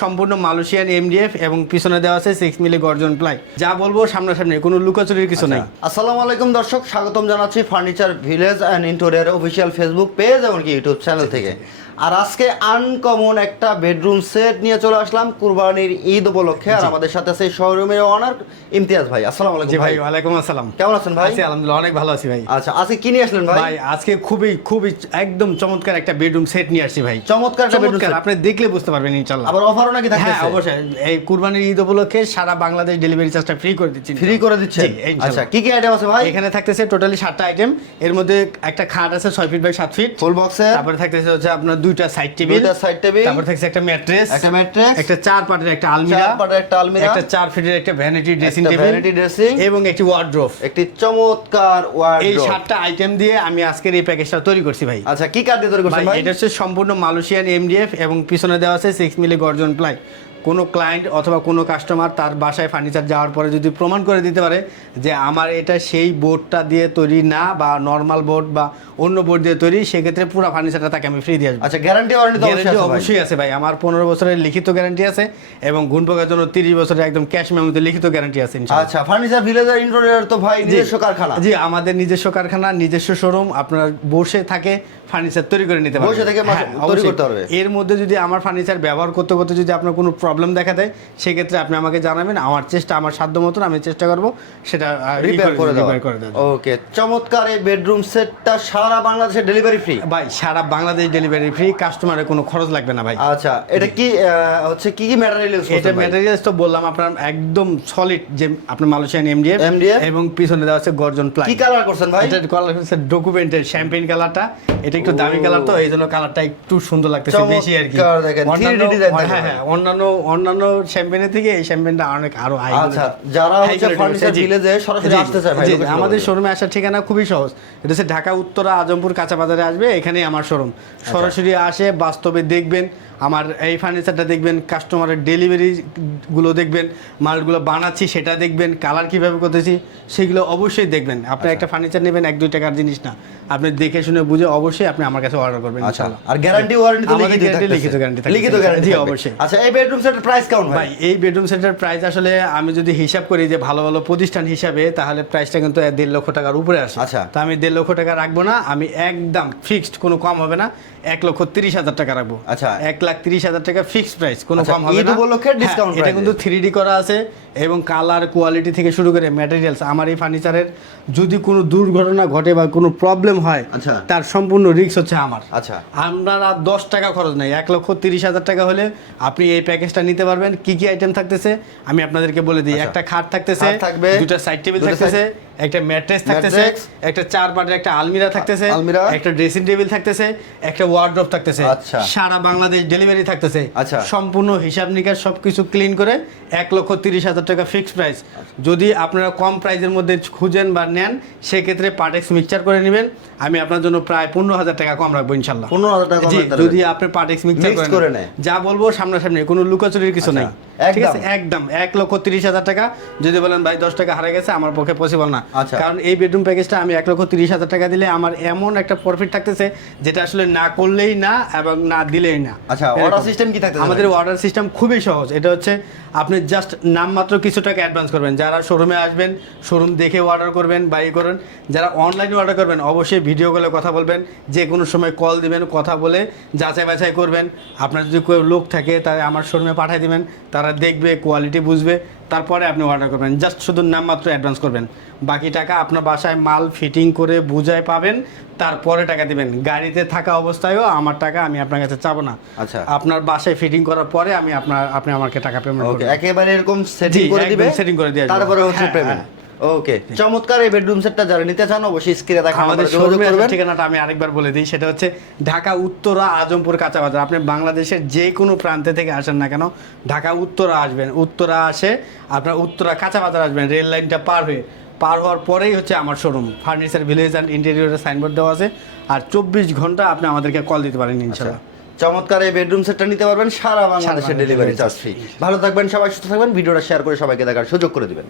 সম্পূর্ণ Malaysian MDF এবং পিছনে দেওয়া আছে 6 মিলি গর্জন প্লাই। যা বলবো সামনাসামনি, কোনো লুকোচুরির কিছু নাই। আসসালামু আলাইকুম দর্শক, স্বাগতম জানাচ্ছি furniture village and interior official Facebook page এমনকি ইউটিউব চ্যানেল থেকে। আর আজকে আনকমন একটা বেডরুম সেট নিয়ে চলে আসলাম কুরবানির ঈদ উপলক্ষে। আর আমাদের সাথে আছে শোরুমের ওনার ইমতিয়াজ ভাই। আসসালামু আলাইকুম ভাই। ওয়ালাইকুম আসসালাম। কেমন আছেন ভাই? আলহামদুলিল্লাহ, অনেক ভালো আছি ভাই। আচ্ছা, আজকে কি নিয়ে আসলেন ভাই? ভাই আজকে খুবই খুবই একদম চমৎকার একটা বেডরুম সেট নিয়ে আসছি ভাই। চমৎকার একটা বেডরুম সেট, আপনি দেখলে বুঝতে পারবেন ইনশাআল্লাহ। আবার অফারও নাকি থাকছে? হ্যাঁ অবশ্যই, এই কুরবানির ঈদ উপলক্ষে সারা বাংলাদেশ ডেলিভারি চার্জটা ফ্রি করে দিচ্ছি। ফ্রি করে দিচ্ছেন? আচ্ছা, কি কি আইটেম আছে ভাই? এখানে থাকতেছে টোটালি 7টা আইটেম। এর মধ্যে একটা খাট আছে 6 ফিট বাই 7 ফিট ফুল বক্সের। তারপরে থাকতেছে হচ্ছে আপনার দুইটা সাইড টেবিল, তারপর থাকছে একটা ম্যাট্রেস, একটা 4 পাটের একটা আলমিরা, একটা 4 ফিটের একটা ভ্যানিটি ড্রেসিং টেবিল এবং একটি ওয়ার্ড্রোব। একটি চমৎকার ওয়ার্ড্রোব। এই 7টা আইটেম দিয়ে আমি আজকের এই প্যাকেজটা তৈরি করছি ভাই। আচ্ছা, কি কাঠ দিয়ে তৈরি করছেন ভাই? এটা হচ্ছে সম্পূর্ণ মালয়েশিয়ান এমডিএফ এবং পিছনে দেওয়া আছে 6 মিলি গর্জন প্লাই। কোনো ক্লায়েন্ট অথবা কোনো কাস্টমার তার বাসায় ফার্নিচার যাওয়ার পরে যদি প্রমাণ করে দিতে পারে যে আমার এটা সেই বোর্ডটা দিয়ে তৈরি না বা নর্মাল বোর্ড বা অন্য বোর্ড দিয়ে তৈরি, সেক্ষেত্রে পুরো ফার্নিচারটা তাকে আমি ফ্রি দিয়ে আসবো। আচ্ছা, গ্যারান্টি ওয়ারেন্টি তো অবশ্যই আছে ভাই। আমার 15 বছরের লিখিত গ্যারান্টি আছে এবং গুণপোকার জন্য 30 বছরের একদম ক্যাশ মেমোতে লিখিত গ্যারান্টি আছে। আচ্ছা, ফার্নিচার ভিলেজ ইন্টেরিয়র তো ভাই নিজস্ব কারখানা? জি, আমাদের নিজস্ব কারখানা, নিজস্ব শোরুম। আপনার বসে থাকে ফার্নিচার তৈরি করে নিতে পারবেন, বসে থেকে তৈরি করতে পারবে। এর মধ্যে যদি আমার ফার্নিচার ব্যবহার করতে করতে যদি আপনার কোনো প্রবলেম দেখা দেয়, সেক্ষেত্রে আপনি আমাকে জানাবেন। আমার সাধ্য মতন আমি চেষ্টা করব সেটা রিপেয়ার করে দেওয়ার। ওকে, চমৎকার এই বেডরুম সেটটা সারা বাংলাদেশে ডেলিভারি ফ্রি ভাই। সারা বাংলাদেশ ডেলিভারি ফ্রি, কাস্টমারের কোনো খরচ লাগবে না ভাই। আচ্ছা, এটা কি হচ্ছে কি কি ম্যাটেরিয়াল ইউজ করছেন? এটা ম্যাটেরিয়ালস তো বললাম আপনার একদম সলিড, যে আপনার মালয়েশিয়ান এমডিএফ এবং পিছনে দেওয়া আছে গর্জন প্লাই। কি কালার করছেন ভাই? এটা কালার হচ্ছে ডকুমেন্টের শ্যাম্পেন কালারটা। এটা একটু দামি কালার, তো এইজন্য কালারটা একটু সুন্দর লাগতেছে বেশি আর কি। অন্যান্য শ্যাম্পেনের থেকে এই শ্যাম্পেনটা অনেক আরো হাই। আচ্ছা, যারা হচ্ছে ফার্নিচার ভিলেজে সরাসরি আসতে চায় ভাই, আমাদের শোরুমে আসার ঠিকানা খুবই সহজ। এটা হচ্ছে ঢাকা উত্তরা আজমপুর কাঁচা বাজারে আসবে, এখানেই আমার শোরুম। সরাসরি আসে বাস্তবে দেখবেন আমার এই ফার্নিচারটা, দেখবেন কাস্টমারের ডেলিভারি গুলো দেখবেন, মালগুলো বানাচ্ছি সেটা দেখবেন, কালার কিভাবে করতেছি সেগুলো অবশ্যই দেখবেন। আপনি একটা ফার্নিচার নেবেন 1-2 টাকার জিনিস না, আপনি দেখে শুনে বুঝে অবশ্যই আপনি আমার কাছে অর্ডার করবেন ইনশাআল্লাহ। আর গ্যারান্টি ওয়ারেন্টি তো লিখিত গ্যারান্টি অবশ্যই। আচ্ছা, এই বেডরুম সেটের প্রাইস কেমন ভাই? এই বেডরুম সেটের প্রাইস আসলে আমি যদি হিসাব করি যে ভালো ভালো প্রতিষ্ঠান হিসাবে, তাহলে প্রাইসটা কিন্তু 1.5 লক্ষ টাকার উপরে আসে। আচ্ছা, তো আমি 1.5 লক্ষ টাকা রাখবো না, আমি একদম ফিক্সড, কোনো কম হবে না, 1,30,000 টাকা রাখবো। আচ্ছা, 1,30,000 টাকা ফিক্সড প্রাইস, কোনো কম হবে না। ঈদ উপলক্ষে ডিসকাউন্ট। এটা কিন্তু 3D করা আছে এবং কালার কোয়ালিটি থেকে শুরু করে ম্যাটেরিয়ালস, আমার এই ফার্নিচারের যদি কোনো দুর্ঘটনা ঘটে বা কোনো প্রবলেম হয়, তার সম্পূর্ণ রিস্ক হচ্ছে আমার। আচ্ছা, আপনারা 10 টাকা খরচ নাই, 1,30,000 টাকা হলে আপনি এই প্যাকেজটা নিতে পারবেন। কি কি আইটেম থাকতেছে আমি আপনাদেরকে বলে দিই। একটা খাট থাকতেছে, দুটো সাইড টেবিল থাকতেছে, একটা ম্যাট্রেস থাকতেছে, একটা 4 পাটের একটা আলমিরা থাকতেছে, একটা ড্রেসিং টেবিল থাকতেছে, একটা ওয়ার্ড্রোব থাকতেছে। সারা বাংলাদেশ ডেলিভারি থাকতেছে। সম্পূর্ণ হিসাব নিকাশ সবকিছু ক্লিন করে 1,30,000 টাকা ফিক্সড প্রাইস। যদি আপনারা কম প্রাইসের মধ্যে খুঁজেন বা নেন, সেক্ষেত্রে পার্টেক্স মিক্সচার করে নেবেন। আমি আপনার জন্য প্রায় 15,000 টাকা কম রাখবো ইনশাল্লাহ। 15,000 টাকা যদি আপনি পার্টেক্স মিক্সচার করে নেন, যা বলবো সামনাসামনি, কোনো লুকোচুরির কিছু নাই। ঠিক আছে, একদম 1,30,000 টাকা। যদি বলেন ভাই 10 টাকা হারিয়ে গেছে, আমার পক্ষে পসিবল না। কারণ এই বেডরুম প্যাকেজটা আমি 1,30,000 টাকা দিলে আমার এমন একটা প্রফিট থাকতেছে যেটা আসলে না করলেই না এবং না দিলেই না। আচ্ছা, অর্ডার সিস্টেম কি থাকতেছে? আমাদের অর্ডার সিস্টেম খুবই সহজ। এটা হচ্ছে আপনি জাস্ট নামমাত্র কিছু টাকা অ্যাডভান্স করবেন। যারা শোরুমে আসবেন, শোরুম দেখে অর্ডার করবেন বা ই করবেন। যারা অনলাইনে অর্ডার করবেন, অবশ্যই ভিডিও কলে কথা বলবেন, যে কোনো সময় কল দিবেন, কথা বলে যাচাই বাছাই করবেন। আপনার যদি কেউ লোক থাকে তাই আমার শোরুমে পাঠিয়ে দিবেন, তারা দেখবে, কোয়ালিটি বুঝবে, তারপরে আপনি অর্ডার করবেন। জাস্ট শুধু নামমাত্র অ্যাডভান্স করবেন, বাকি টাকা আপনার বাসায় মাল ফিটিং করে বুঝায় পাবেন, তারপরে টাকা দিবেন। গাড়িতে থাকা অবস্থায়ও আমার টাকা আমি আপনার কাছে চাবো না। আচ্ছা, আপনার বাসায় ফিটিং করার পরে আপনি আমাকে টাকা পেমেন্ট করবেন। একেবারে এরকম সেটিং করে দিবেন, সেটিং করে দিয়ে তারপরে হচ্ছে পেমেন্ট। ওকে, চমৎকার এই বেডরুম সেটটা যারা নিতে চান অবশ্যই স্ক্রিনে দেখা আমাদের শোরুমের ঠিকানাটা আমি আরেকবার বলে দিই। সেটা হচ্ছে ঢাকা উত্তরা আজমপুর কাঁচা বাজার। আপনি বাংলাদেশের যে কোনো প্রান্তে থেকে আসেন না কেন, ঢাকা উত্তরা আসবেন। উত্তরা আসে আপনার উত্তরা কাঁচা বাজার আসবেন, রেল লাইনটা পার হওয়ার পরেই হচ্ছে আমার শোরুম। ফার্নিচার ভিলেজ অ্যান্ড ইন্টেরিয়রের সাইনবোর্ড দেওয়া আছে। আর 24 ঘন্টা আপনি আমাদেরকে কল দিতে পারেন ইনশাআল্লাহ। চমৎকার এই বেডরুম সেটটা নিতে পারবেন, সারা বাংলাদেশে ডেলিভারি চার্জ ফ্রি। ভালো থাকবেন সবাই, সুস্থ থাকবেন। ভিডিওটা শেয়ার করে সবাইকে দেখার সুযোগ করে দিবেন।